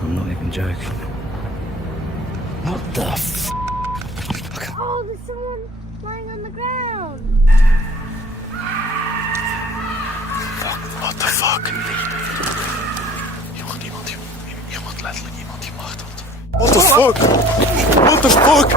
I'm not even joking. What the f***? Oh, there's someone lying on the ground. What the fuck? Iemand letterlijk iemand die martelt. What the fuck? What the fuck?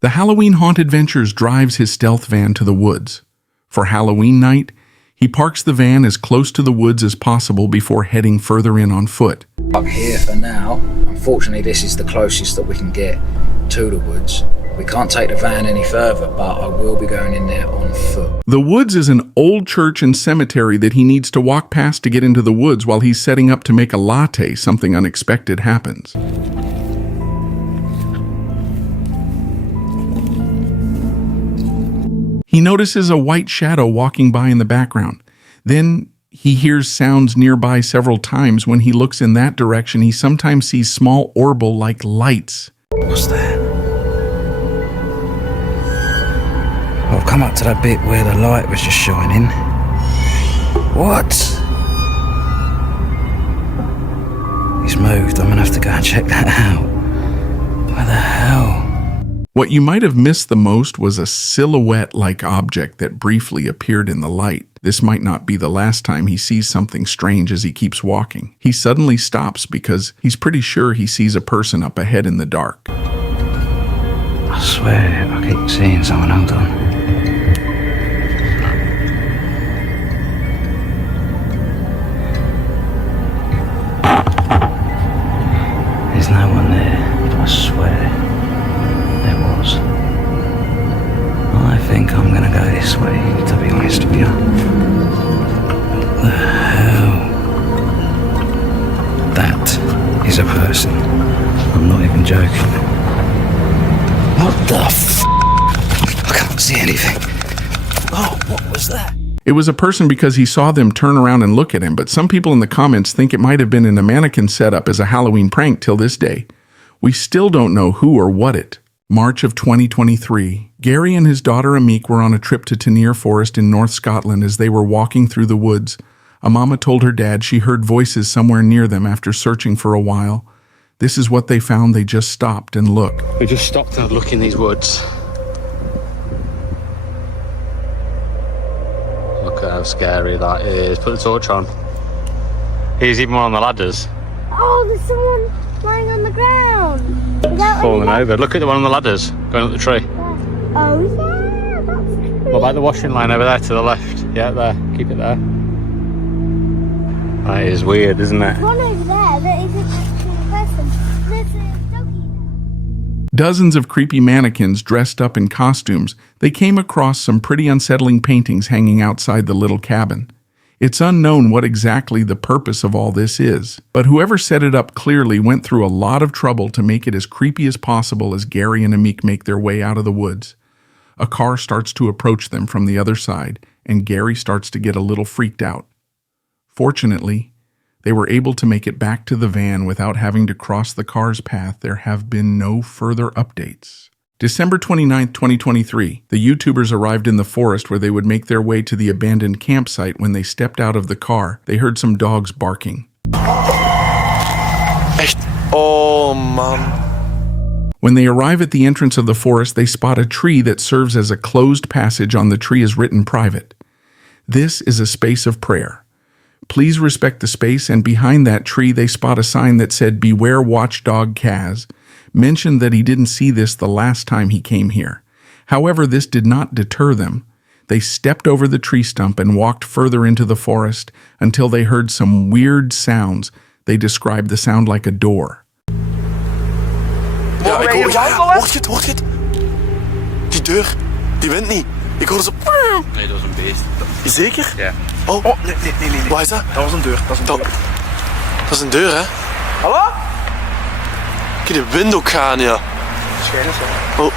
The Halloween Haunt Adventures drives his stealth van to the woods. For Halloween night, he parks the van as close to the woods as possible before heading further in on foot. Up here for now. Unfortunately, this is the closest that we can get to the woods. We can't take the van any further, but I will be going in there on foot. The woods is an old church and cemetery that he needs to walk past to get into the woods. While he's setting up to make a latte, something unexpected happens. He notices a white shadow walking by in the background. Then he hears sounds nearby several times. When he looks in that direction, he sometimes sees small orbital-like lights. What's that? I've come up to that bit where the light was just shining. What? He's moved. I'm gonna have to go and check that out. Where the hell? What you might have missed the most was a silhouette-like object that briefly appeared in the light. This might not be the last time he sees something strange as he keeps walking. He suddenly stops because he's pretty sure he sees a person up ahead in the dark. I swear, I keep seeing someone. Hold on. There's no one there, I swear. There was. I think I'm gonna go this way, to be honest with you. What the hell? That is a person. I'm not even joking. What the f***? I can't see anything. Oh, what was that? It was a person because he saw them turn around and look at him, but some people in the comments think it might have been in a mannequin setup as a Halloween prank till this day. We still don't know who or what it. March of 2023. Gary and his daughter Amik were on a trip to Tanier Forest in North Scotland. As they were walking through the woods, a mama told her dad she heard voices somewhere near them. After searching for a while, this is what they found. They just stopped and looked. We just stopped to look in these woods. Look at how scary that is. Put the torch on. Here's even one on the ladders. Oh, there's someone lying on the ground. Falling over. Look at the one on the ladders going up the tree. Oh, yeah, that's creepy. What about the washing line over there to the left? Yeah, there. Keep it there. That is weird, isn't it? One over there that isn't actually a person. There's a doggy there. Dozens of creepy mannequins dressed up in costumes. They came across some pretty unsettling paintings hanging outside the little cabin. It's unknown what exactly the purpose of all this is, but whoever set it up clearly went through a lot of trouble to make it as creepy as possible. As Gary and Amik make their way out of the woods, a car starts to approach them from the other side, and Gary starts to get a little freaked out. Fortunately, they were able to make it back to the van without having to cross the car's path. There have been no further updates. December 29th, 2023, the YouTubers arrived in the forest where they would make their way to the abandoned campsite. When they stepped out of the car, they heard some dogs barking. Echt? Oh, man. When they arrive at the entrance of the forest, they spot a tree that serves as a closed passage. On the tree is written "Private." This is a space of prayer. Please respect the space. And behind that tree, they spot a sign that said, "Beware Watchdog Kaz." Mentioned that he didn't see this the last time he came here. However, this did not deter them. They stepped over the tree stump and walked further into the forest until they heard some weird sounds. They described the sound like a door. Ja, ik hoor het. Hoort je het? Die deur, die wint niet. Ik hoor ze... Nee, dat was een beest. Zeker? Ja. Oh, nee. Wat is dat? Dat was een deur. Dat is een deur, hè? Hallo? Ik kan de wind ook gaan, ja. Schijnen zo. Oh.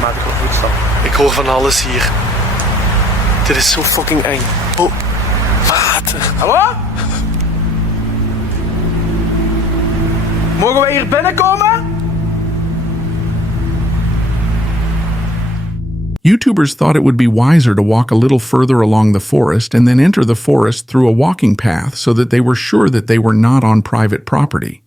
Maak ik wel goed stap. Ik hoor van alles hier. Dit is zo fucking eng. Oh. Water. Hallo? Mogen wij hier binnenkomen? YouTubers thought it would be wiser to walk a little further along the forest and then enter the forest through a walking path so that they were sure that they were not on private property.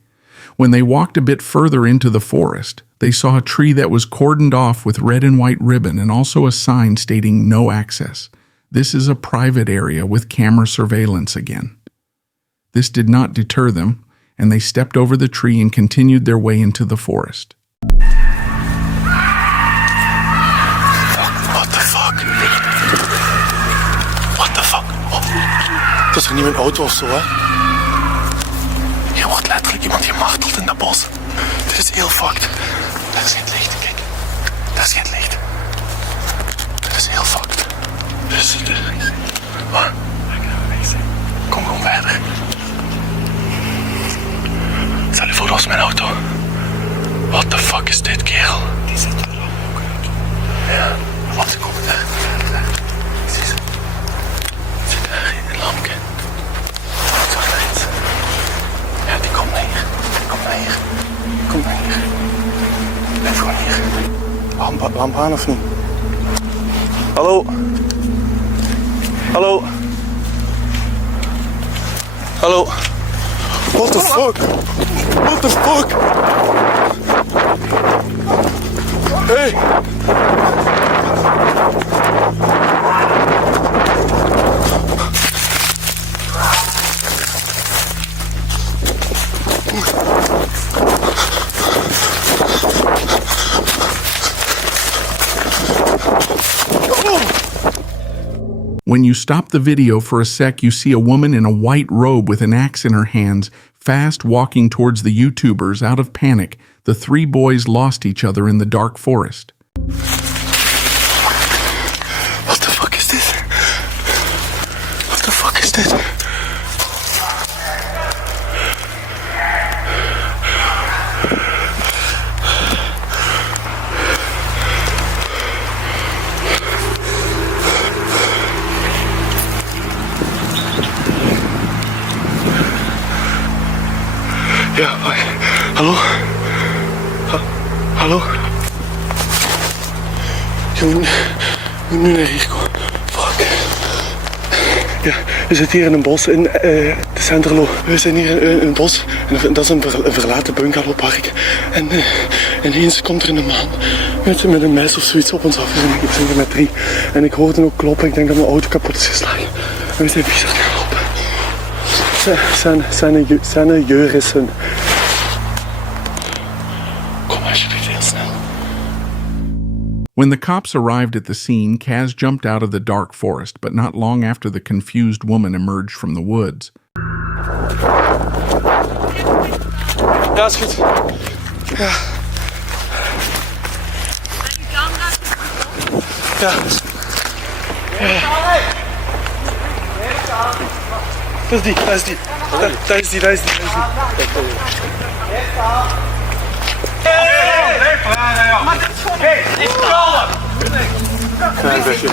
When they walked a bit further into the forest, they saw a tree that was cordoned off with red and white ribbon and also a sign stating no access. This is a private area with camera surveillance again. This did not deter them, and they stepped over the tree and continued their way into the forest. What the fuck? What the fuck? Oh. Dat is er niet mijn auto of zo, hè? Hier wordt letterlijk iemand gemarteld in dat bos. Dit is heel fucked. Daar is geen licht, kijk. Daar is geen licht. Dit is heel fucked. Dus, waar? Kom gewoon verder. Stel je voor, dat is mijn auto. What the fuck is dit, kerel? Die zit er ook uit. Ja, wat ze komen daar. Zie ze. Zit daar in een lampje. Zo rechts. Ja, die komt naar hier. Die komt naar hier. Kom naar hier. Blijf gewoon hier. Lamp aan of niet? Hallo? Hallo? Hallo? What the fuck? What the fuck? Hey! When you stop the video for a sec, you see a woman in a white robe with an axe in her hands, fast walking towards the YouTubers. Out of panic, the three boys lost each other in the dark forest. What the fuck is this? What the fuck is this? Ja, hallo? Hallo? Je moet nu naar hier komen. Fuck. Ja, we zitten hier in een bos in de Centerlo. We zijn hier in een bos en dat is een verlaten bungalowpark. En ineens komt er een man met een mes of zoiets op ons af. We zijn er met 3. En ik hoorde ook kloppen. Ik denk dat mijn auto kapot is geslagen. En we zijn vies gaan lopen. Zijn jurissen. Kom alsjeblieft heel snel. When the cops arrived at the scene, Kaz jumped out of the dark forest, but not long after the confused woman emerged from the woods. Ja, is goed. Ja. Ja. Dat is die. Daar is die. Klein beetje.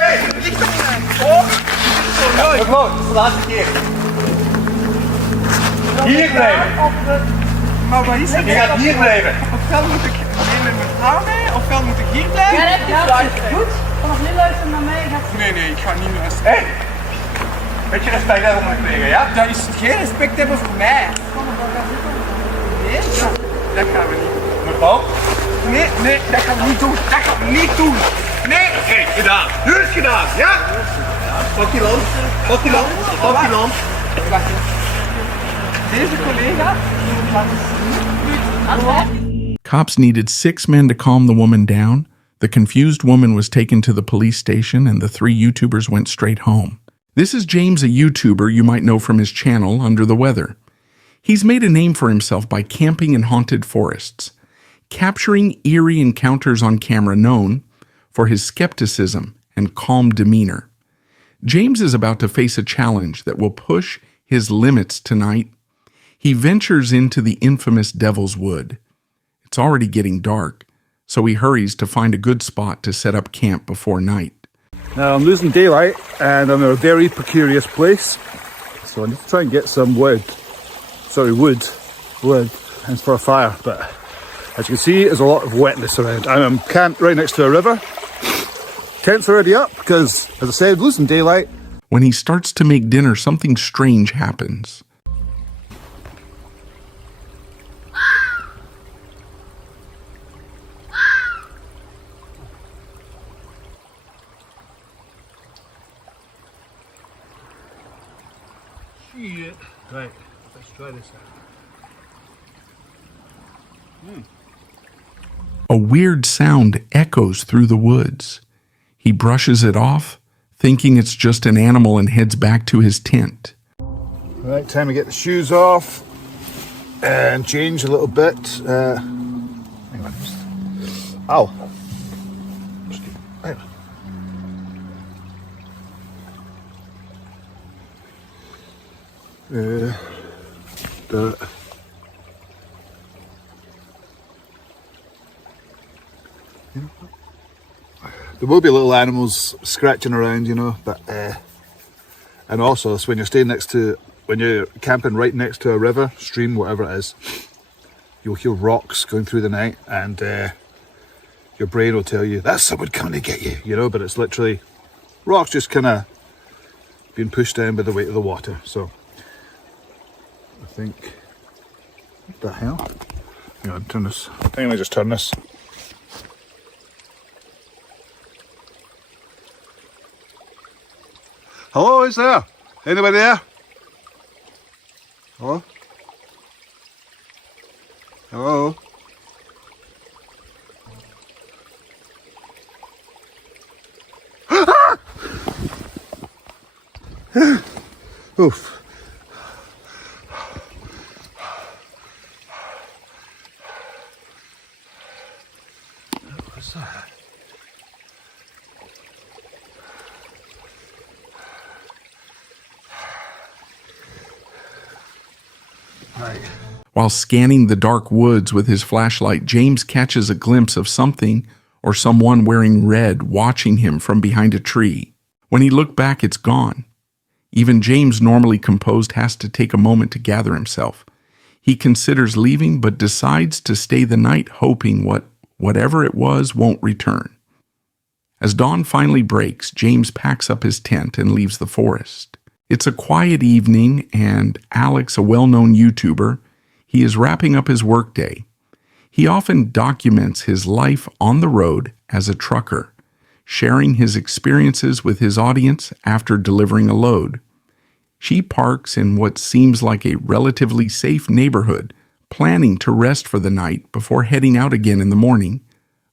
Hier blijven. Maar wat is het? Je gaat hier blijven. Ofwel moet ik nemen met haar mee, ofwel moet ik hier blijven. Ja, goed. Vanaf nu luisteren naar mij. Nee, ik ga niet luisteren. Hé! Beetje respect daarom moet ik ja? Dat is geen respect hebben voor mij. Nee, dat gaan we niet. Mevrouw? Nee, dat gaan we niet doen. Dat gaan we niet doen. Nee! Oké, gedaan. Nu is het gedaan, ja? Pak die lamp. Pak die lamp. Pak die lamp. Wacht. Deze collega Cops needed 6 men to calm the woman down. The confused woman was taken to the police station, and the 3 YouTubers went straight home. This is James, a YouTuber you might know from his channel, Under the Weather. He's made a name for himself by camping in haunted forests, capturing eerie encounters on camera, known for his skepticism and calm demeanor. James is about to face a challenge that will push his limits tonight. He ventures into the infamous Devil's Wood. It's already getting dark, so he hurries to find a good spot to set up camp before night. Now I'm losing daylight and I'm in a very precarious place, so I need to try and get some wood, and for a fire, but as you can see there's a lot of wetness around. I'm camped right next to a river Tent's already up because, as I said, losing daylight. When he starts to make dinner, something strange happens. Shit. Right, let's try this out. A weird sound echoes through the woods. He brushes it off, thinking it's just an animal, and heads back to his tent. Right, time to get the shoes off and change a little bit. Hang on. Ow. Hang on. There will be little animals scratching around, you know, but and also so when you're camping right next to a river, stream, whatever it is, you'll hear rocks going through the night, and your brain will tell you that's someone coming to get you, you know, but it's literally rocks just kind of being pushed down by the weight of the water. So I think, what the hell? Hang on, turn this. I think I just turn this. Hello, is there? Anybody there? Hello? Hello? Oof. What's that? Right. While scanning the dark woods with his flashlight, James catches a glimpse of something or someone wearing red watching him from behind a tree. When he looked back, it's gone. Even James, normally composed, has to take a moment to gather himself. He considers leaving, but decides to stay the night, hoping whatever it was won't return. As dawn finally breaks, James packs up his tent and leaves the forest. It's a quiet evening, and Alex, a well-known YouTuber, he is wrapping up his workday. He often documents his life on the road as a trucker, sharing his experiences with his audience after delivering a load. She parks in what seems like a relatively safe neighborhood, planning to rest for the night before heading out again in the morning.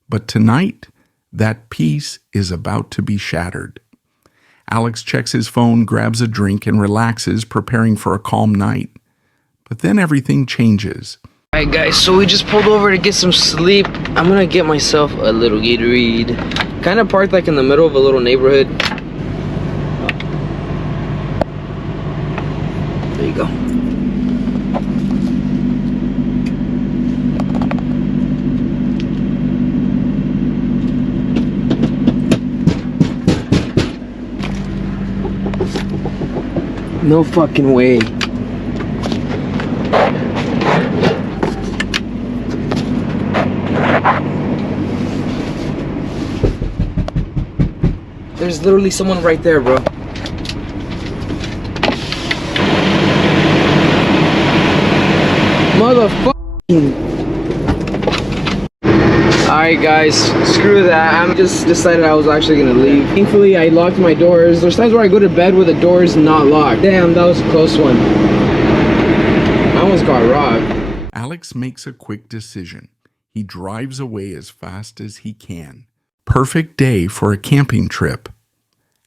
But tonight, that peace is about to be shattered. Alex checks his phone, grabs a drink, and relaxes, preparing for a calm night. But then everything changes. Alright guys, so we just pulled over to get some sleep. I'm gonna get myself a little Gatorade. Kind of parked like in the middle of a little neighborhood. There you go. No fucking way. There's literally someone right there, bro. Motherfucking. Alright guys, screw that. I'm just decided I was actually gonna leave. Thankfully I locked my doors. There's times where I go to bed with the doors not locked. Damn, that was a close one. I almost got robbed. Alex makes a quick decision. He drives away as fast as he can. Perfect day for a camping trip.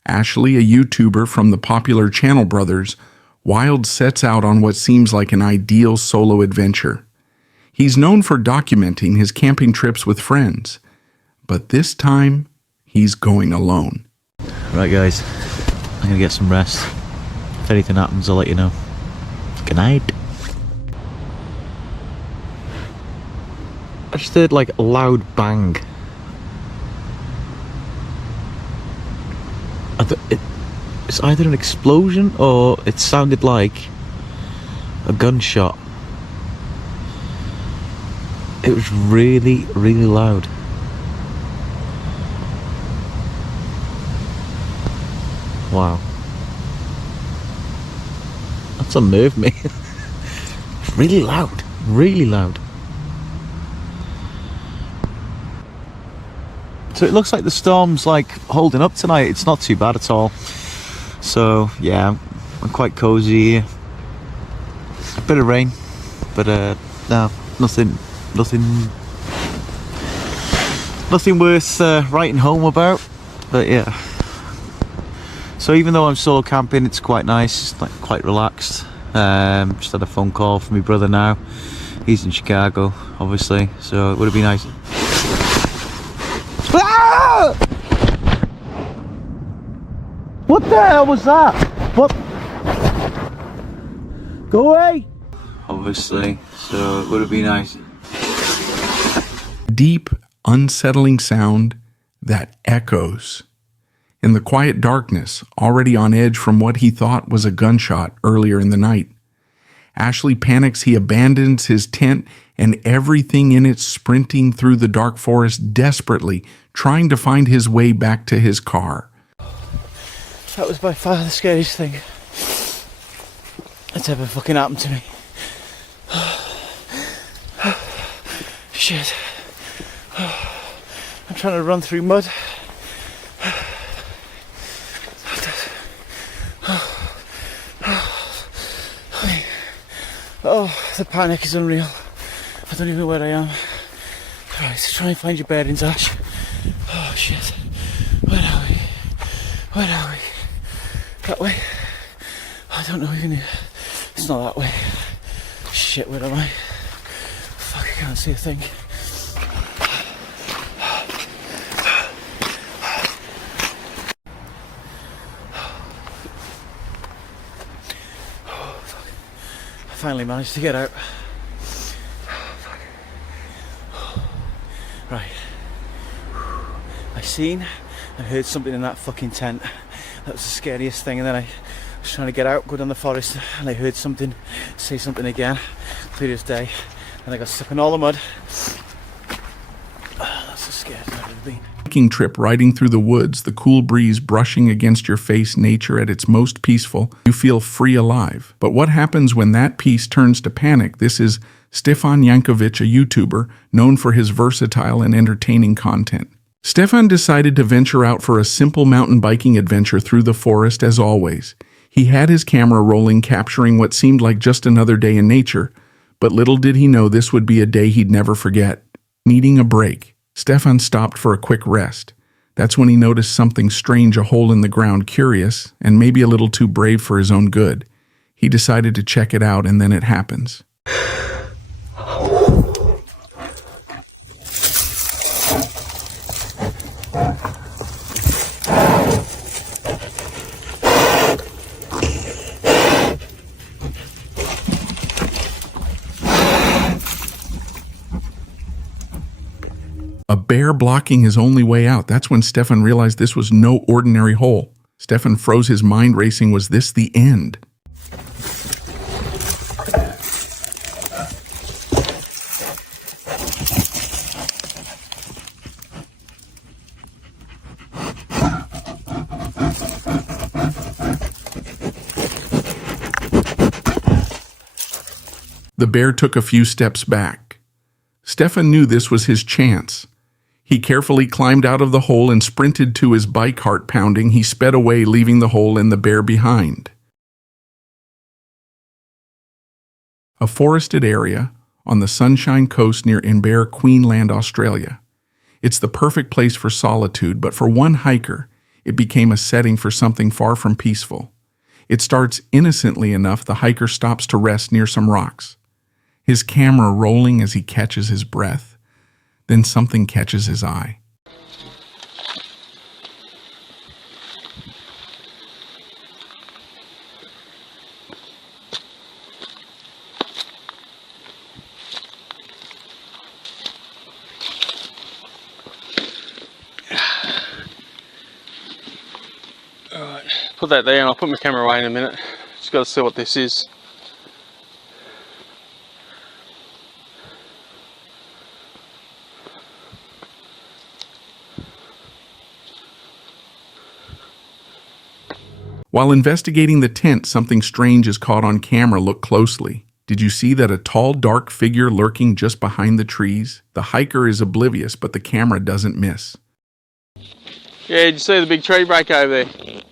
Ashley, a YouTuber from the popular Channel Brothers, Wild sets out on what seems like an ideal solo adventure. He's known for documenting his camping trips with friends, but this time he's going alone. Right guys, I'm gonna get some rest. If anything happens, I'll let you know. Good night. I just heard like a loud bang. It's either an explosion or it sounded like a gunshot. It was really, really loud. Wow. That's unnerved me. Really loud. Really loud. So it looks like the storm's like holding up tonight. It's not too bad at all. So yeah, I'm quite cozy here. A bit of rain, but no, nothing worth writing home about. But yeah. So even though I'm solo camping, it's quite nice. It's like quite relaxed. Just had a phone call from my brother now. He's in Chicago, obviously. So it would have been nice. Ah! What the hell was that? What? Go away! Obviously, so it would have been nice. Deep, unsettling sound that echoes. In the quiet darkness, already on edge from what he thought was a gunshot earlier in the night, Ashley panics. He abandons his tent and everything in it, sprinting through the dark forest desperately, trying to find his way back to his car. That was by far the scariest thing that's ever fucking happened to me. Shit. I'm trying to run through mud. Oh, the panic is unreal. I don't even know where I am. Right, so try and find your bearings, Ash. Oh shit. Where are we? Where are we? That way? I don't know even. It's not that way. Shit, where am I? Fuck, I can't see a thing. I finally managed to get out. Right. I seen and heard something in that fucking tent. That was the scariest thing, and then I was trying to get out, go down the forest, and I heard something say something again, clear as day, and I got stuck in all the mud. That's the scariest I've ever been. Hiking trip riding through the woods, the cool breeze brushing against your face, nature at its most peaceful, you feel free alive. But what happens when that peace turns to panic? This is Stefan Yankovic, a YouTuber known for his versatile and entertaining content. Stefan decided to venture out for a simple mountain biking adventure through the forest as always. He had his camera rolling, capturing what seemed like just another day in nature, but little did he know this would be a day he'd never forget. Needing a break, Stefan stopped for a quick rest. That's when he noticed something strange, a hole in the ground. Curious, and maybe a little too brave for his own good, he decided to check it out, and then it happens. A bear blocking his only way out. That's when Stefan realized this was no ordinary hole. Stefan froze, his mind racing. Was this the end? The bear took a few steps back. Stefan knew this was his chance. He carefully climbed out of the hole and sprinted to his bike, heart pounding. He sped away, leaving the hole and the bear behind. A forested area on the Sunshine Coast near Invercargill, Queensland, Australia. It's the perfect place for solitude, but for one hiker, it became a setting for something far from peaceful. It starts innocently enough. The hiker stops to rest near some rocks, his camera rolling as he catches his breath. Then something catches his eye. Alright, put that there and I'll put my camera away in a minute. Just got to see what this is. While investigating the tent, something strange is caught on camera. Look closely. Did you see that a tall, dark figure lurking just behind the trees? The hiker is oblivious, but the camera doesn't miss. Yeah, did you see the big tree break over there? It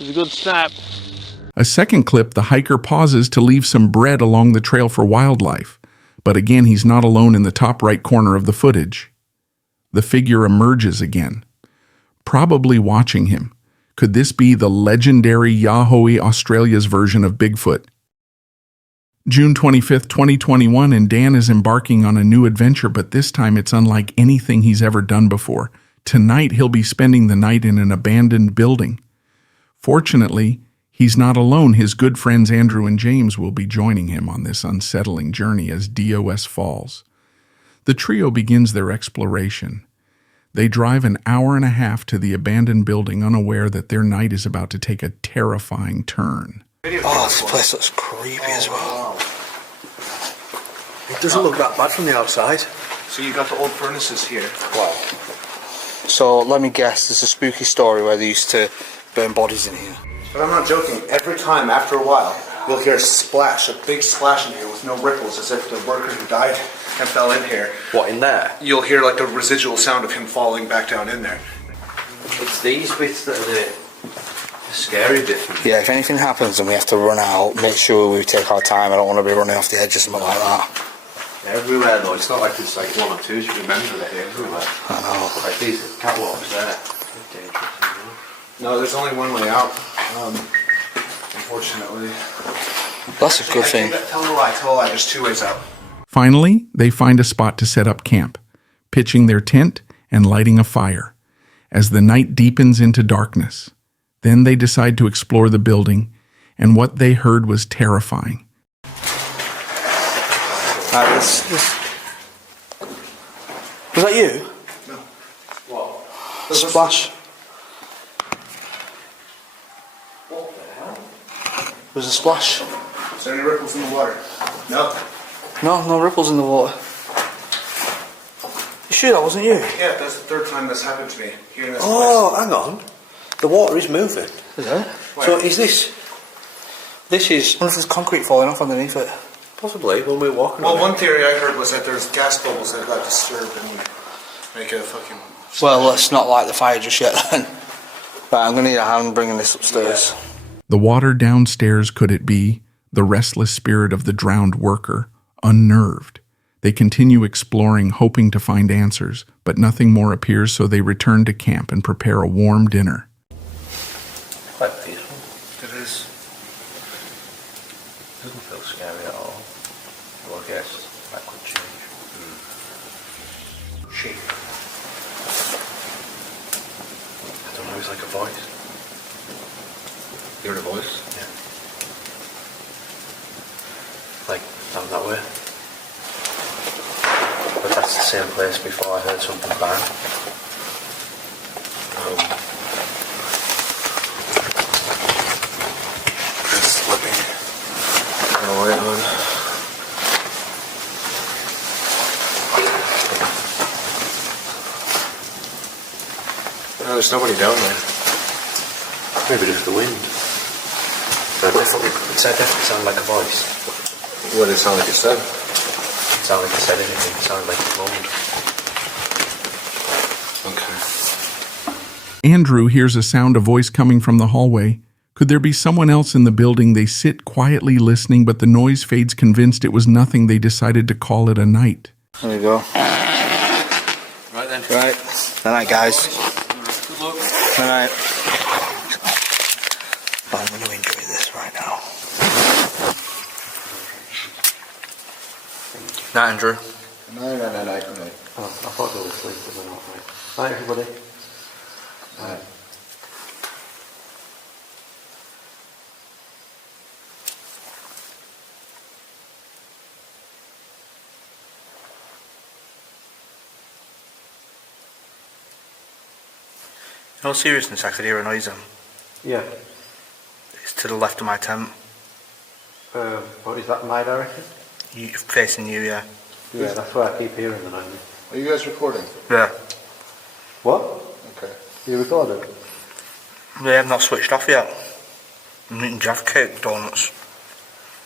was a good snap. A second clip, the hiker pauses to leave some bread along the trail for wildlife. But again, he's not alone in the top right corner of the footage. The figure emerges again, probably watching him. Could this be the legendary Yahoe Australia's version of Bigfoot? June 25th, 2021, and Dan is embarking on a new adventure, but this time it's unlike anything he's ever done before. Tonight, he'll be spending the night in an abandoned building. Fortunately, he's not alone. His good friends Andrew and James will be joining him on this unsettling journey as DOS falls. The trio begins their exploration. They drive an hour and a half to the abandoned building, unaware that their night is about to take a terrifying turn. Oh, this place looks creepy as well. It doesn't look that bad from the outside. So you got the old furnaces here. Wow. So let me guess, there's a spooky story where they used to burn bodies in here. But I'm not joking. Every time, after a while, you'll hear a splash, a big splash in here with no ripples, as if the worker who died and fell in here. What, in there? You'll hear like the residual sound of him falling back down in there. It's these bits that are the scary bit for me. Yeah, if anything happens and we have to run out, make sure we take our time. I don't want to be running off the edge or something like that. Everywhere though, it's not like it's like one or two, you remember that everywhere. I know. Like these catwalks there. They're dangerous. No, there's only one way out, unfortunately. That's a good thing. Tell a lie, there's two ways out. Finally, they find a spot to set up camp, pitching their tent and lighting a fire. As the night deepens into darkness, then they decide to explore the building, and what they heard was terrifying. Was that you? No. What? Splash. What the hell? There's a splash. Is there any ripples in the water? No. No ripples in the water. You sure that wasn't you? Yeah, that's the third time this happened to me here in this Oh, hang on. The water is moving. Is it? So is this... This is... I wonder if there's concrete falling off underneath it. Possibly, when we're walking Well, on one it. theory I heard was that there's gas bubbles that got disturbed and make a fucking... Well, let's not light the fire just yet then. Right, I'm going to need a hand bringing this upstairs. The water downstairs, could it be the restless spirit of the drowned worker, unnerved? They continue exploring, hoping to find answers, but nothing more appears, so they return to camp and prepare a warm dinner. Quite peaceful. It is. Doesn't feel scary at all. Well, I guess that could change. Sheep. I don't know, it's like a voice. You heard a voice? Yeah. Like, down that way. But that's the same place before I heard something bang. It's slipping. Oh, wait on. No, there's nobody down there. Maybe just the wind. It definitely sounded like a voice. What did it sound like it said? It sounded like it said anything. It sounded like it moaned. Okay. Andrew hears a sound, a voice coming from the hallway. Could there be someone else in the building? They sit quietly listening, but the noise fades. Convinced it was nothing, they decided to call it a night. There we go. Right then. Right. Good night, guys. Good luck. Good night. I'm going to enjoy this right now. Night, Andrew. Night. Oh, I thought they were asleep, but they're not. Right. Night, everybody. Night. In all seriousness, I could hear a noise then. Yeah. It's to the left of my tent. What is that, my direction? Facing you, yeah. Yeah, that's where I keep hearing the noise. Are you guys recording? Yeah. What? Okay. You recorded? They have not switched off yet. I'm eating Jaffa cake donuts.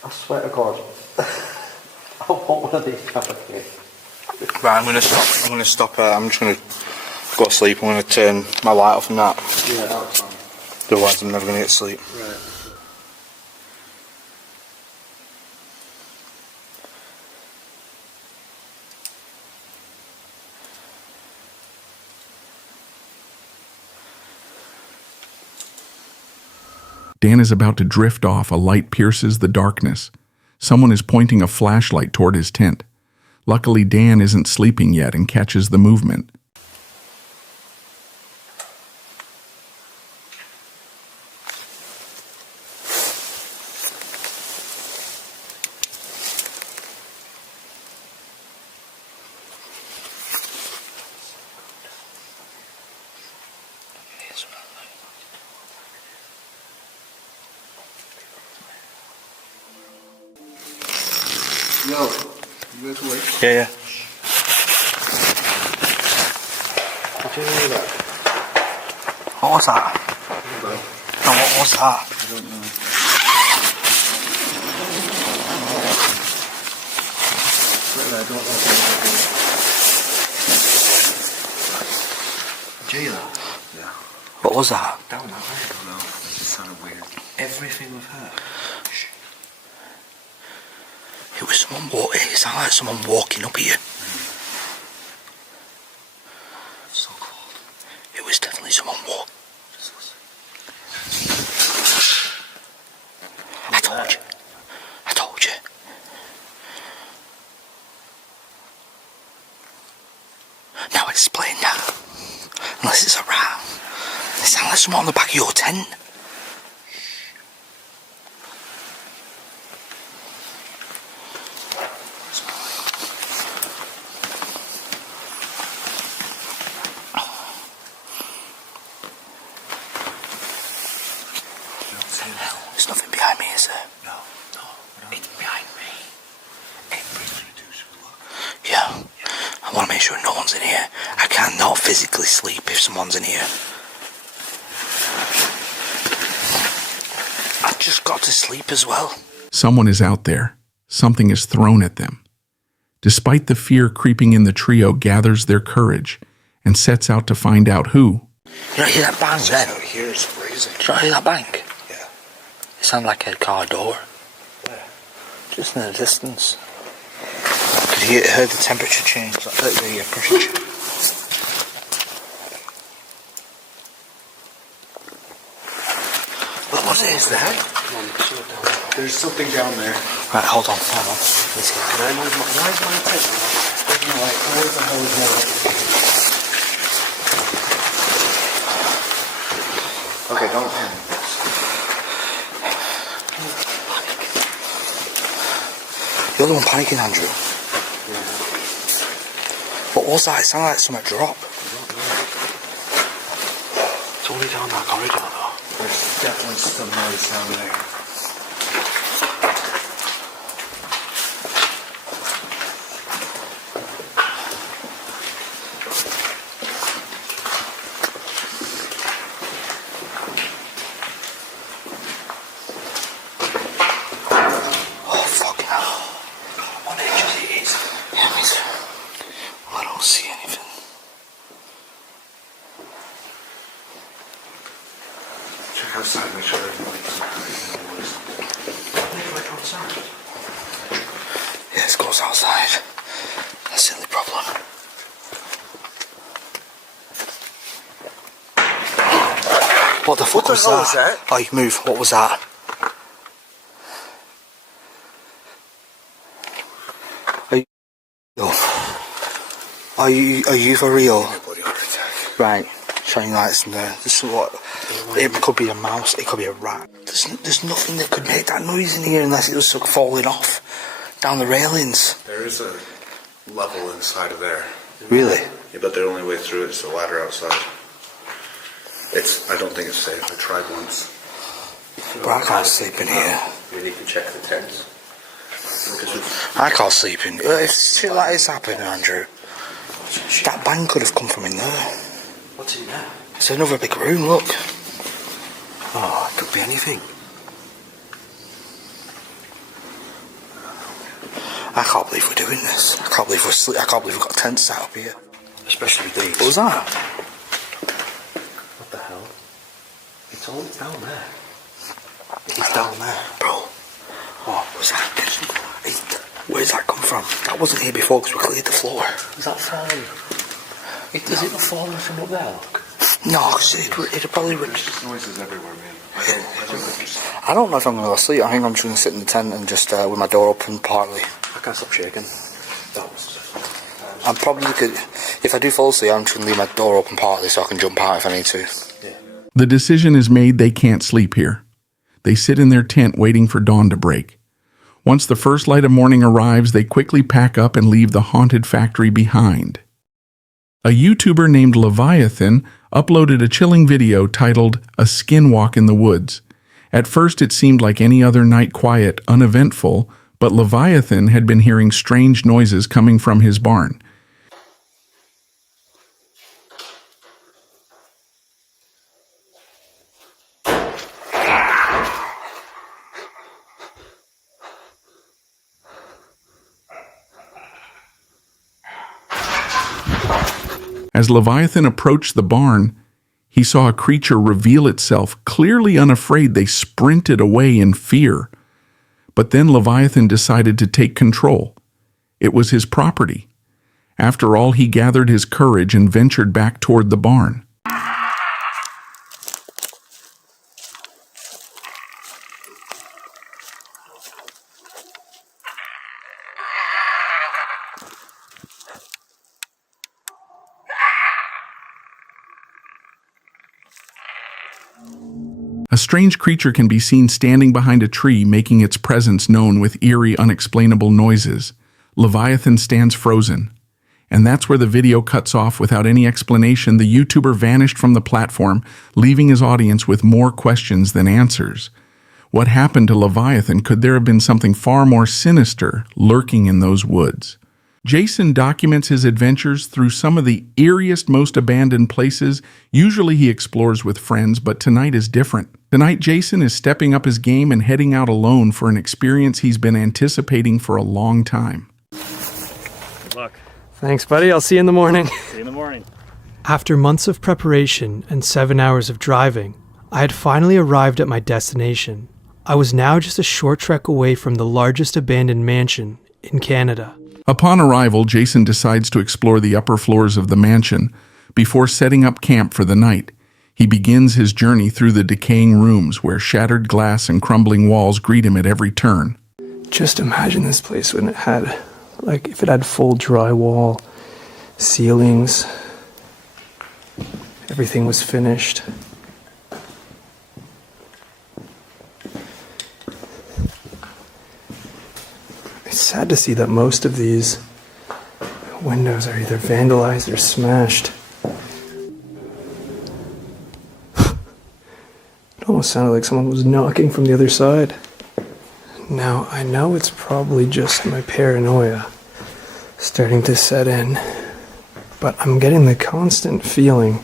I swear to God. I want one of these Jaffa cakes. Right, I'm gonna stop. I'm just gonna go to sleep. I'm gonna turn my light off and that. Yeah, that's fine. Otherwise, I'm never gonna get to sleep. Right. Dan is about to drift off. A light pierces the darkness. Someone is pointing a flashlight toward his tent. Luckily, Dan isn't sleeping yet and catches the movement. Yo, you guys awake? Yeah. Did you hear that? What was that? No, what was that? I don't know. Really, I don't know if I'm Jayla? Yeah. What was that? Down that way? I don't know. It just sounded weird. Everything with her. It was someone walking. It sounded like someone walking up here. So cold. It was definitely someone walking. I told you. Now explain that. Unless it's a rat. It sounds like someone on the back of your tent. There's nothing behind me, is there? No. It's behind me. Everything do should look. Yeah. I want to make sure no one's in here. I cannot physically sleep if someone's in here. I just got to sleep as well. Someone is out there. Something is thrown at them. Despite the fear creeping in, the trio gathers their courage and sets out to find out who. You don't hear that bang then? Out here is freezing. Do you not hear that bang? Yeah. It sounded like a car door. Where? Just in the distance. Could you heard the temperature change? The pressure change. What was it? Is that? There's something down there. Right, hold on. Let's go. Can I move my... Why is my attention? Where the hell is that? Okay, don't panic. You're the one panicking, Andrew. Yeah. What was that? It sounded like something dropped. It's only down that corridor, though. There's definitely some noise down there. Outside, make sure everybody's outside. Yeah, it goes outside. That's the only problem. What the fuck was that? Oh, you move. What was that? Are you for real? Right. Shining lights in there. This is what. It could be a mouse. It could be a rat. There's nothing that could make that noise in here unless it was falling off down the railings. There is a level inside of there. Really? Yeah, but the only way through is the ladder outside. I don't think it's safe. I tried once. But I can't sleep in here. We need to check the tents. I can't sleep in. If shit like this happened, Andrew, that bang could have come from in there. What's in there? It's another big room. Look. Oh, it could be anything. I can't believe we're doing this. I can't believe I can't believe we've got tents set up here. Especially with these. What was that? What the hell? It's all down there. It's down there. Bro, what was that? Where's that come from? That wasn't here before because we cleared the floor. Is that falling? Does it not falling from up there, look? No, because it'd probably... There's just noises everywhere, man. I don't know if I'm going to go to sleep. I think I'm just going to sit in the tent and just with my door open partly. I can't stop shaking. I'm probably if I do fall asleep, I'm just going to leave my door open partly so I can jump out if I need to. Yeah. The decision is made they can't sleep here. They sit in their tent waiting for dawn to break. Once the first light of morning arrives, they quickly pack up and leave the haunted factory behind. A YouTuber named Leviathan uploaded a chilling video titled A Skinwalk in the Woods. At first it seemed like any other night quiet, uneventful, but Leviathan had been hearing strange noises coming from his barn. As Leviathan approached the barn, he saw a creature reveal itself. Clearly unafraid, they sprinted away in fear. But then Leviathan decided to take control. It was his property. After all, he gathered his courage and ventured back toward the barn. A strange creature can be seen standing behind a tree, making its presence known with eerie, unexplainable noises. Leviathan stands frozen. And that's where the video cuts off without any explanation. The YouTuber vanished from the platform, leaving his audience with more questions than answers. What happened to Leviathan? Could there have been something far more sinister lurking in those woods? Jason documents his adventures through some of the eeriest, most abandoned places. Usually he explores with friends, but tonight is different. Tonight, Jason is stepping up his game and heading out alone for an experience he's been anticipating for a long time. Good luck. Thanks, buddy. I'll see you in the morning. See you in the morning. After months of preparation and 7 hours of driving, I had finally arrived at my destination. I was now just a short trek away from the largest abandoned mansion in Canada. Upon arrival, Jason decides to explore the upper floors of the mansion before setting up camp for the night. He begins his journey through the decaying rooms where shattered glass and crumbling walls greet him at every turn. Just imagine this place when it had, if it had full drywall, ceilings, everything was finished. It's sad to see that most of these windows are either vandalized or smashed. It almost sounded like someone was knocking from the other side. Now, I know it's probably just my paranoia starting to set in, but I'm getting the constant feeling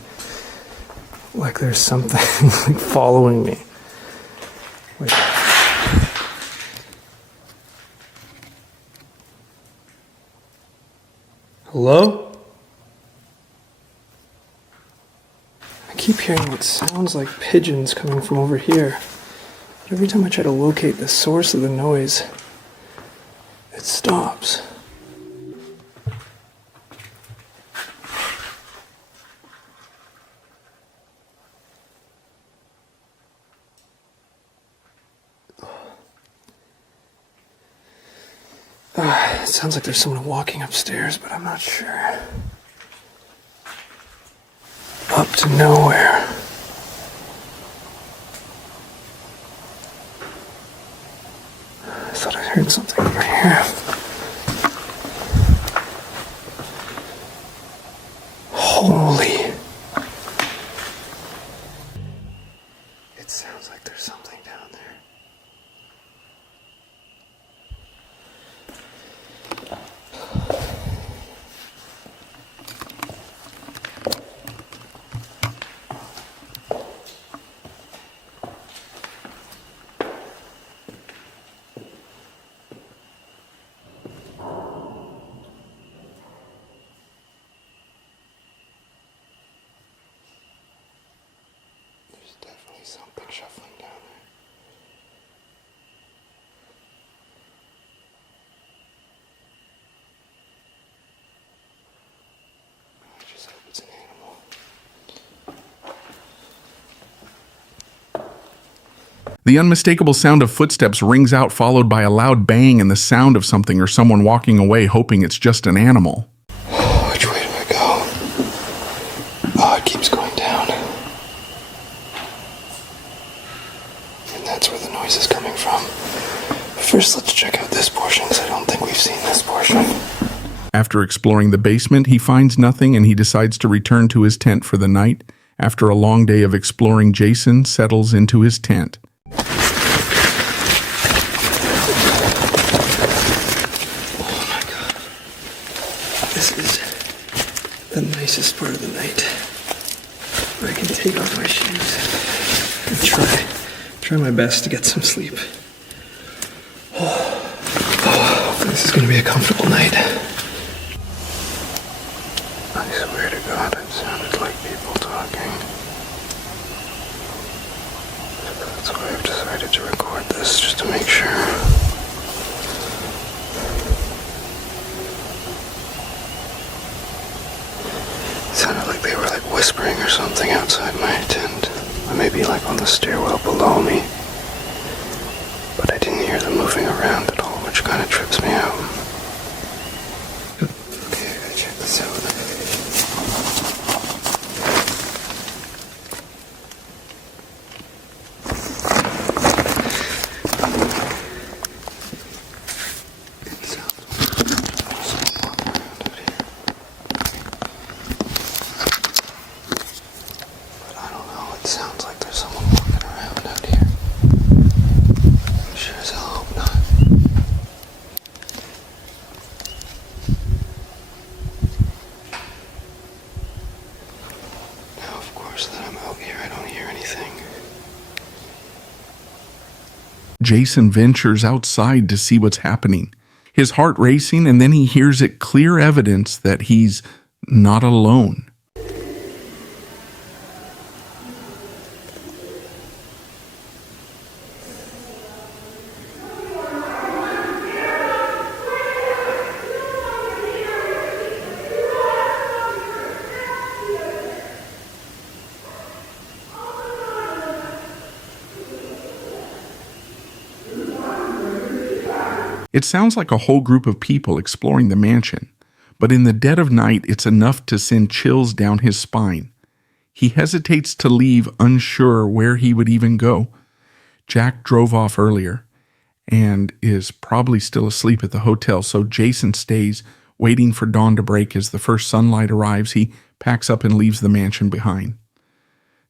like there's something following me. Wait. Hello? I keep hearing what sounds like pigeons coming from over here. But every time I try to locate the source of the noise, it stops. It sounds like there's someone walking upstairs, but I'm not sure. Up to nowhere. I thought I heard something over here. Holy. It sounds like there's something down there. something shuffling down there. I just hope it's an animal. The unmistakable sound of footsteps rings out, followed by a loud bang and the sound of something or someone walking away, hoping it's just an animal. Which way do I go? Oh, it keeps going down. And that's where the noise is coming from. First, let's check out this portion, because I don't think we've seen this portion. After exploring the basement, he finds nothing and he decides to return to his tent for the night. After a long day of exploring, Jason settles into his tent. The nicest part of the night, where I can take off my shoes and try my best to get some sleep. This is going to be a comfortable night. I swear to God, it sounded like people talking. That's why I've decided to record this, just to make sure. It sounded like they were like whispering or something outside my tent. Or maybe like on the stairwell below me. But I didn't hear them moving around at all, which kind of trips me out. Okay, I gotta check this out. It sounds like there's someone walking around out here. Sure as hell hope not. Now, of course, that I'm out here, I don't hear anything. Jason ventures outside to see what's happening. His heart racing, and then he hears it clear evidence that he's not alone. It sounds like a whole group of people exploring the mansion, but in the dead of night, it's enough to send chills down his spine. He hesitates to leave, unsure where he would even go. Jack drove off earlier and is probably still asleep at the hotel, so Jason stays, waiting for dawn to break. As the first sunlight arrives, he packs up and leaves the mansion behind.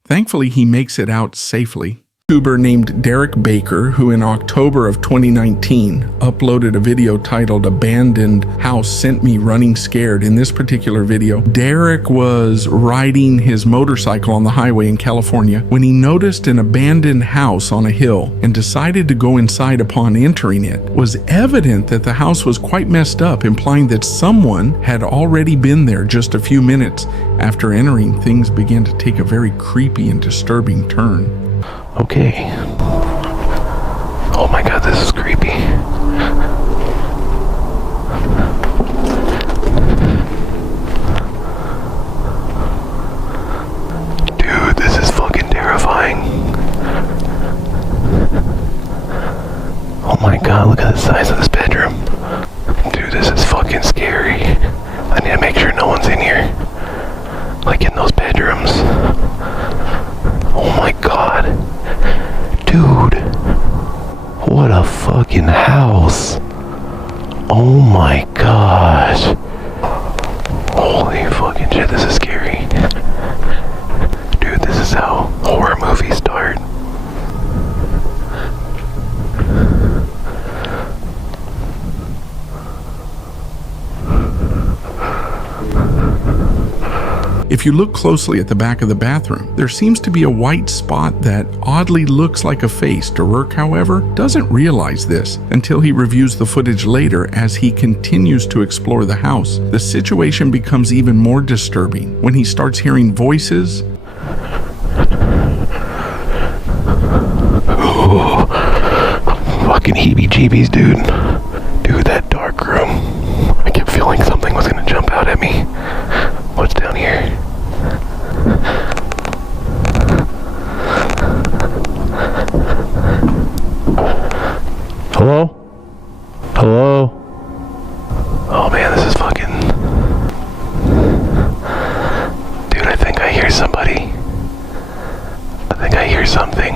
Thankfully, he makes it out safely. A YouTuber named Derek Baker, who in October of 2019 uploaded a video titled "Abandoned House Sent Me Running Scared." In this particular video, Derek was riding his motorcycle on the highway in California when he noticed an abandoned house on a hill and decided to go inside. Upon entering it, it was evident that the house was quite messed up, implying that someone had already been there. Just a few minutes after entering, things began to take a very creepy and disturbing turn. Okay. Oh my God, this is creepy. Dude, this is fucking terrifying. Oh my God, look at the size of this bedroom. Dude, this is fucking scary. I need to make sure no one's in here. Like in those bedrooms. Oh my God. Dude, what a fucking house. Oh my gosh. Holy fucking shit, this is scary. Dude, this is how horror movies start. If you look closely at the back of the bathroom, there seems to be a white spot that oddly looks like a face. Derek, however, doesn't realize this until he reviews the footage later. As he continues to explore the house, the situation becomes even more disturbing when he starts hearing voices Ooh, fucking heebie-jeebies, dude. Dude, that dark room. I kept feeling something was gonna jump out at me. What's down here? Hello? Hello? Oh man, this is fucking... Dude, I think I hear somebody. I think I hear something.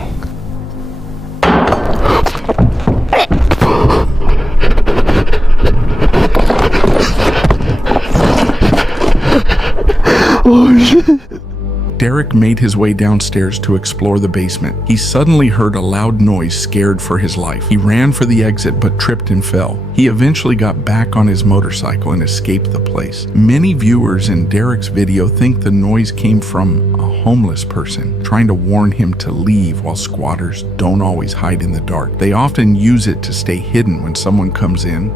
Oh shit. Derek made his way downstairs to explore the basement. He suddenly heard a loud noise, scared for his life. He ran for the exit but tripped and fell. He eventually got back on his motorcycle and escaped the place. Many viewers in Derek's video think the noise came from a homeless person trying to warn him to leave, while squatters don't always hide in the dark. They often use it to stay hidden when someone comes in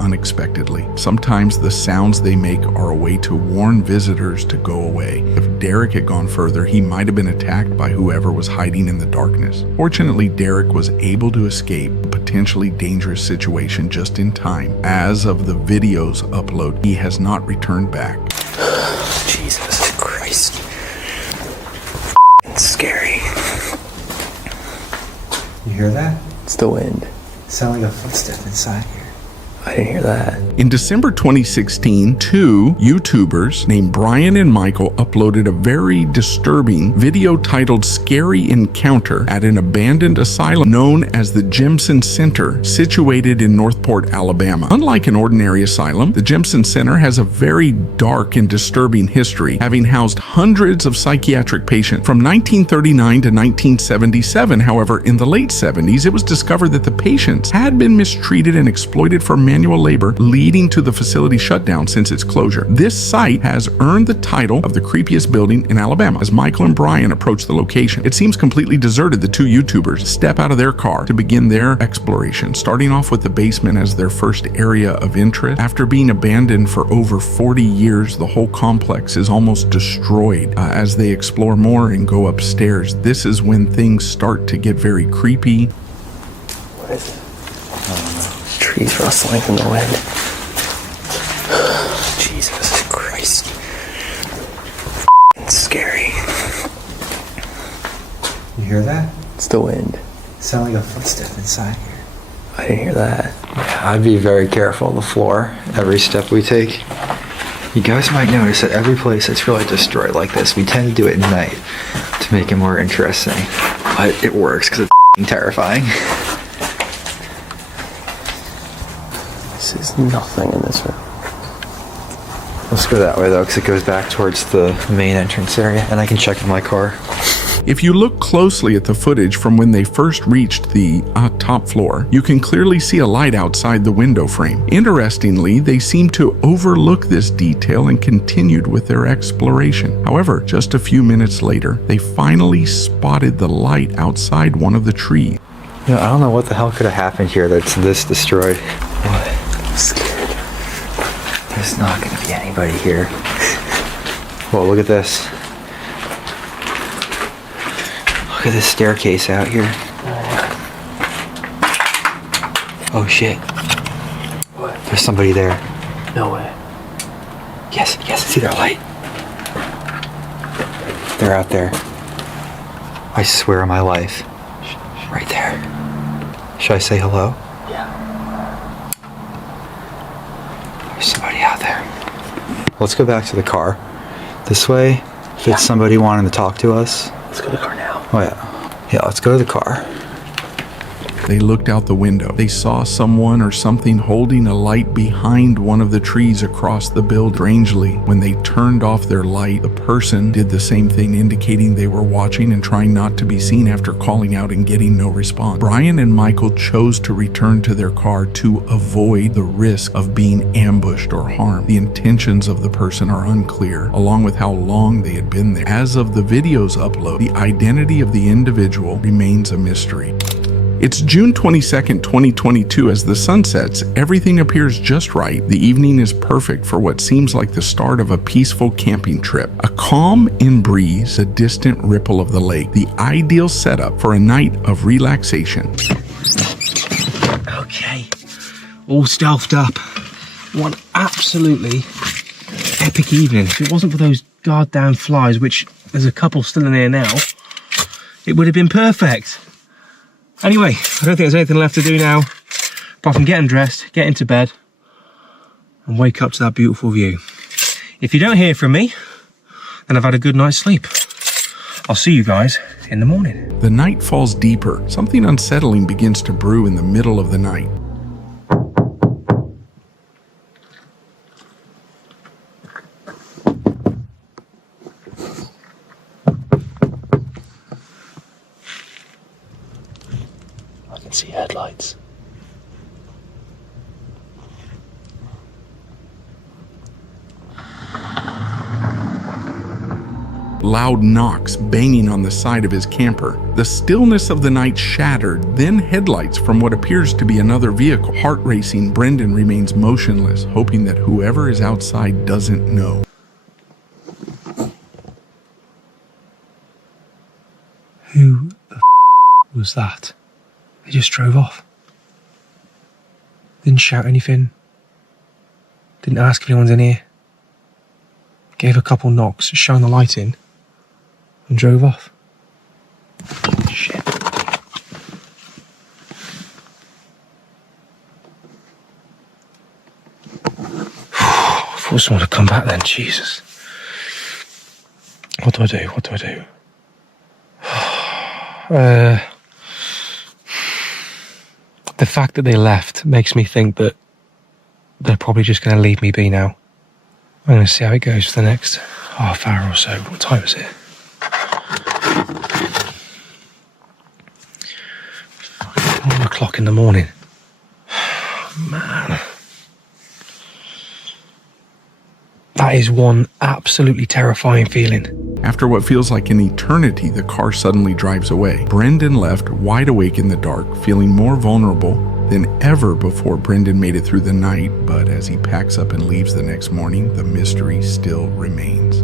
unexpectedly. Sometimes the sounds they make are a way to warn visitors to go away. If Derek had gone further, he might have been attacked by whoever was hiding in the darkness. Fortunately, Derek was able to escape a potentially dangerous situation just in time. As of the video's upload, he has not returned back. Jesus Christ. It's scary. You hear that? It's the wind. It sounded like a footstep inside here. I didn't hear that. In December 2016, two YouTubers named Brian and Michael uploaded a very disturbing video titled Scary Encounter at an abandoned asylum known as the Jimson Center, situated in Northport, Alabama. Unlike an ordinary asylum, the Jimson Center has a very dark and disturbing history, having housed hundreds of psychiatric patients. From 1939 to 1977, however, in the late 70s, it was discovered that the patients had been mistreated and exploited for manual labor, leading to the facility shutdown since its closure. This site has earned the title of the creepiest building in Alabama. As Michael and Brian approach the location, it seems completely deserted. The two YouTubers step out of their car to begin their exploration, starting off with the basement as their first area of interest. After being abandoned for over 40 years, the whole complex is almost destroyed. As they explore more and go upstairs, this is when things start to get very creepy. What is it? Trees rustling in the wind. Jesus Christ. It's scary. You hear that? It's the wind. It sounded like a footstep inside here. I didn't hear that. I'd be very careful on the floor every step we take. You guys might notice that every place that's really destroyed like this, we tend to do it at night to make it more interesting. But it works because it's terrifying. There's nothing in this room. Let's go that way though, because it goes back towards the main entrance area, and I can check in my car. If you look closely at the footage from when they first reached the top floor, you can clearly see a light outside the window frame. Interestingly, they seem to overlook this detail and continued with their exploration. However, just a few minutes later, they finally spotted the light outside one of the trees. You know, I don't know what the hell could have happened here that's this destroyed. What? I'm scared. There's not going to be anybody here. Well, look at this. Look at this staircase out here. Oh shit. What? There's somebody there. No way. Yes, I see their light. They're out there. I swear on my life. Right there. Should I say hello? Yeah. There's somebody out there. Let's go back to the car. This way, if it's somebody wanting to talk to us. Let's go to the car now. Oh yeah. Yeah, let's go to the car. They looked out the window. They saw someone or something holding a light behind one of the trees across the building. Strangely, when they turned off their light, the person did the same thing, indicating they were watching and trying not to be seen after calling out and getting no response. Brian and Michael chose to return to their car to avoid the risk of being ambushed or harmed. The intentions of the person are unclear, along with how long they had been there. As of the video's upload, the identity of the individual remains a mystery. It's June 22nd, 2022. As the sun sets, everything appears just right. The evening is perfect for what seems like the start of a peaceful camping trip. A calm in breeze, a distant ripple of the lake, the ideal setup for a night of relaxation. Okay, all stealthed up. One absolutely epic evening. If it wasn't for those goddamn flies, which there's a couple still in here now, it would have been perfect. Anyway, I don't think there's anything left to do now, apart from getting dressed, get into bed, and wake up to that beautiful view. If you don't hear from me, then I've had a good night's sleep. I'll see you guys in the morning. The night falls deeper. Something unsettling begins to brew in the middle of the night. I can see headlights. Loud knocks banging on the side of his camper. The stillness of the night shattered, then headlights from what appears to be another vehicle. Heart racing, Brendan remains motionless, hoping that whoever is outside doesn't know. Who the was that? They just drove off. Didn't shout anything. Didn't ask if anyone's in here. Gave a couple knocks, shone the light in, and drove off. Shit. I thought someone would come back then, Jesus. What do I do? What do I do? The fact that they left makes me think that they're probably just going to leave me be now. I'm going to see how it goes for the next half hour or so. What time is it? 1 o'clock in the morning. Man. That is one absolutely terrifying feeling. After what feels like an eternity, the car suddenly drives away. Brendan left wide awake in the dark, feeling more vulnerable than ever before Brendan made it through the night. But as he packs up and leaves the next morning, the mystery still remains.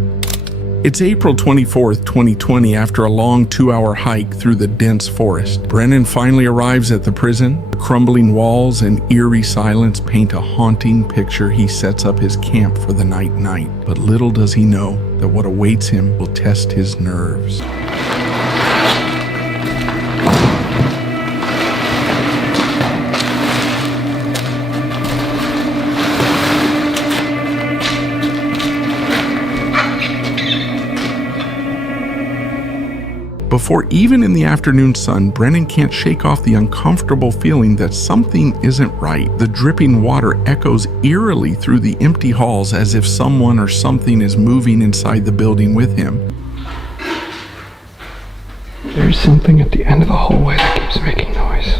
It's April 24th, 2020. After a long 2-hour hike through the dense forest, Brendan finally arrives at the prison. The crumbling walls and eerie silence paint a haunting picture. He sets up his camp for the night. But little does he know that what awaits him will test his nerves. Before even in the afternoon sun, Brennan can't shake off the uncomfortable feeling that something isn't right. The dripping water echoes eerily through the empty halls as if someone or something is moving inside the building with him. There's something at the end of the hallway that keeps making noise.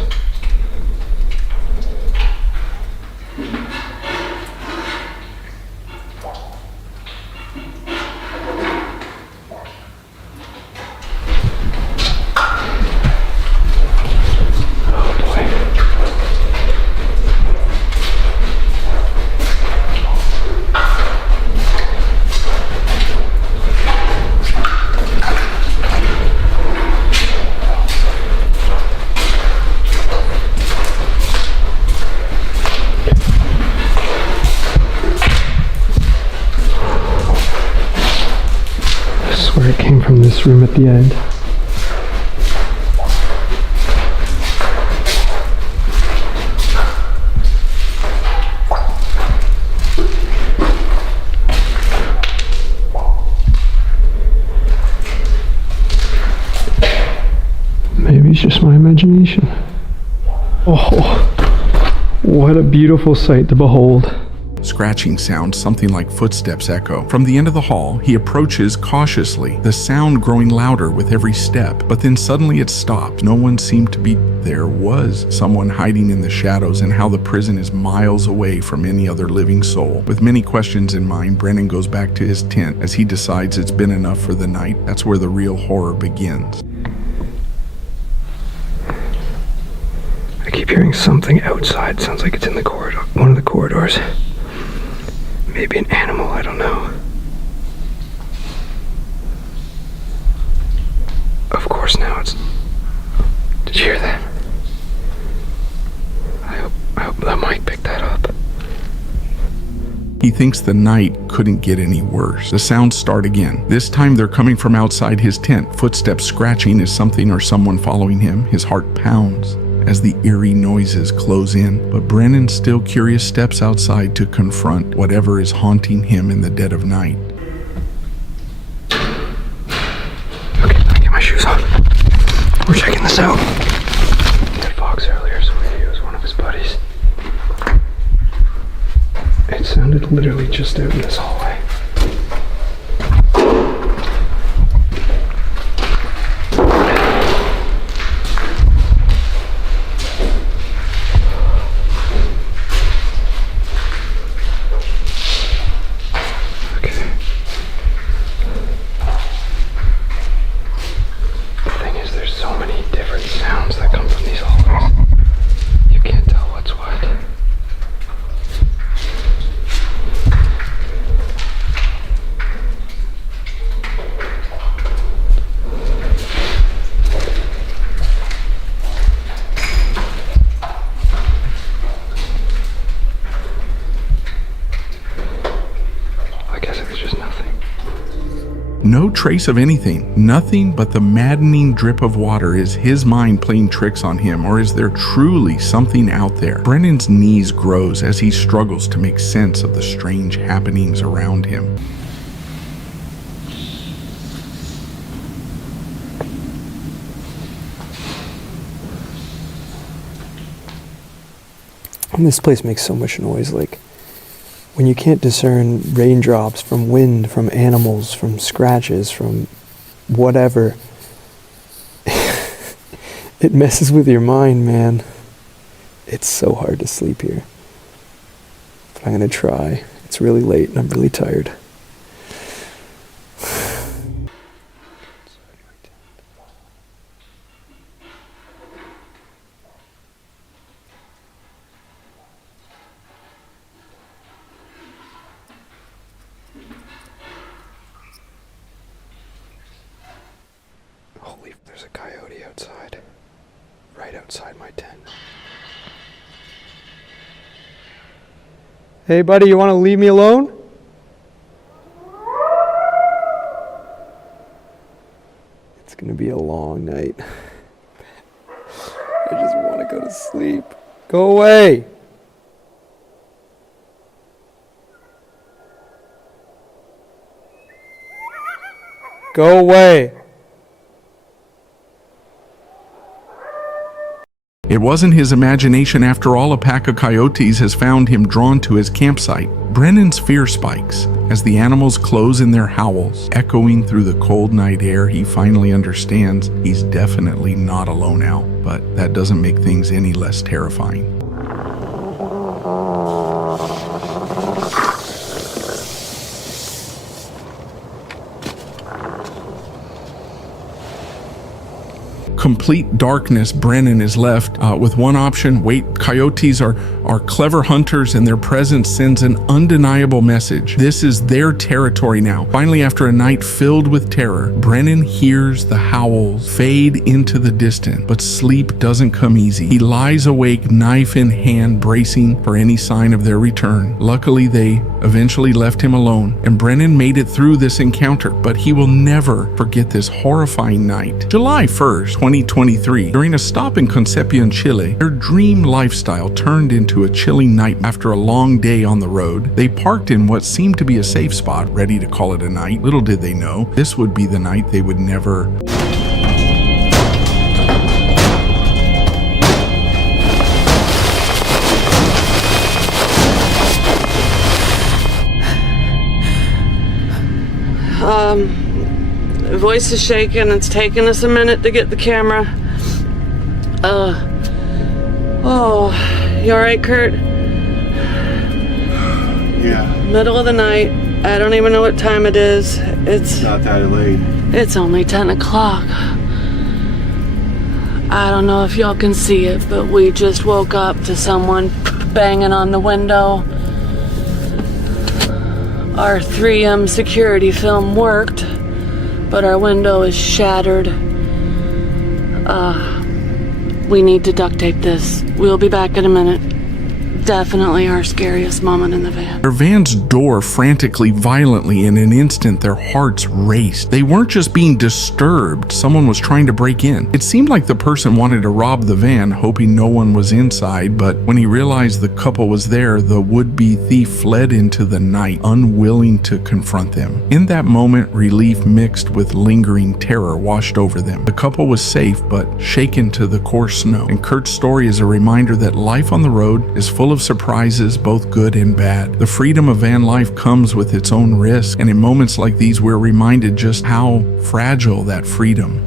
It came from this room at the end. Maybe it's just my imagination. Oh, what a beautiful sight to behold. Scratching sound, something like footsteps echo. From the end of the hall, he approaches cautiously, the sound growing louder with every step, but then suddenly it stopped. No one seemed to be there. Was someone hiding in the shadows, and how the prison is miles away from any other living soul. With many questions in mind, Brennan goes back to his tent as he decides it's been enough for the night. That's where the real horror begins. keep hearing something outside. Sounds like it's in the corridor, one of the corridors. Maybe an animal, I don't know. Of course now it's... Did you hear that? I hope that mic picked that up. He thinks the night couldn't get any worse. The sounds start again. This time they're coming from outside his tent. Footsteps scratching as something or someone following him. His heart pounds as the eerie noises close in. But Brennan, still curious, steps outside to confront whatever is haunting him in the dead of night. Okay, let me get my shoes on. We're checking this out. He had Fox earlier, so maybe it was one of his buddies. It sounded literally just out in this hallway. Okay. The thing is, there's so many different sounds that come from these hallways. You can't tell what's what. No trace of anything, nothing but the maddening drip of water. Is his mind playing tricks on him, or is there truly something out there? Brennan's knees grows as he struggles to make sense of the strange happenings around him. And this place makes so much noise, like when you can't discern raindrops from wind, from animals, from scratches, from whatever, it messes with your mind, man. It's so hard to sleep here. But I'm gonna try. It's really late and I'm really tired. Holy, there's a coyote outside. Right outside my tent. Hey buddy, you want to leave me alone? It's gonna be a long night. I just want to go to sleep. Go away! Go away! It wasn't his imagination after all. A pack of coyotes has found him drawn to his campsite. Brennan's fear spikes as the animals close in their howls, echoing through the cold night air. He finally understands he's definitely not alone now, but that doesn't make things any less terrifying. Complete darkness. Brennan is left with one option: wait. Coyotes are clever hunters, and their presence sends an undeniable message. This is their territory now. Finally, after a night filled with terror, Brennan hears the howls fade into the distance, but sleep doesn't come easy. He lies awake, knife in hand, bracing for any sign of their return. Luckily, they eventually left him alone, and Brennan made it through this encounter, but he will never forget this horrifying night. July 1st, 2023, during a stop in Concepcion, Chile, their dream lifestyle turned into a chilling night. After a long day on the road, they parked in what seemed to be a safe spot, ready to call it a night. Little did they know, this would be the night they would never... Voice is shaking. It's taking us a minute to get the camera. Oh, you alright, Kurt? Yeah. Middle of the night. I don't even know what time it is. It's not that late. It's only 10 o'clock. I don't know if y'all can see it, but we just woke up to someone banging on the window. Our 3M security film worked, but our window is shattered. We need to duct tape this. We'll be back in a minute. Definitely our scariest moment in the van. Their van's door frantically, violently. In an instant, their hearts raced. They weren't just being disturbed. Someone was trying to break in. It seemed like the person wanted to rob the van, hoping no one was inside, but when he realized the couple was there, the would-be thief fled into the night, unwilling to confront them. In that moment, relief mixed with lingering terror washed over them. The couple was safe, but shaken to the core snow. And Kurt's story is a reminder that life on the road is full of surprises, both good and bad. The freedom of van life comes with its own risk, and in moments like these, we're reminded just how fragile that freedom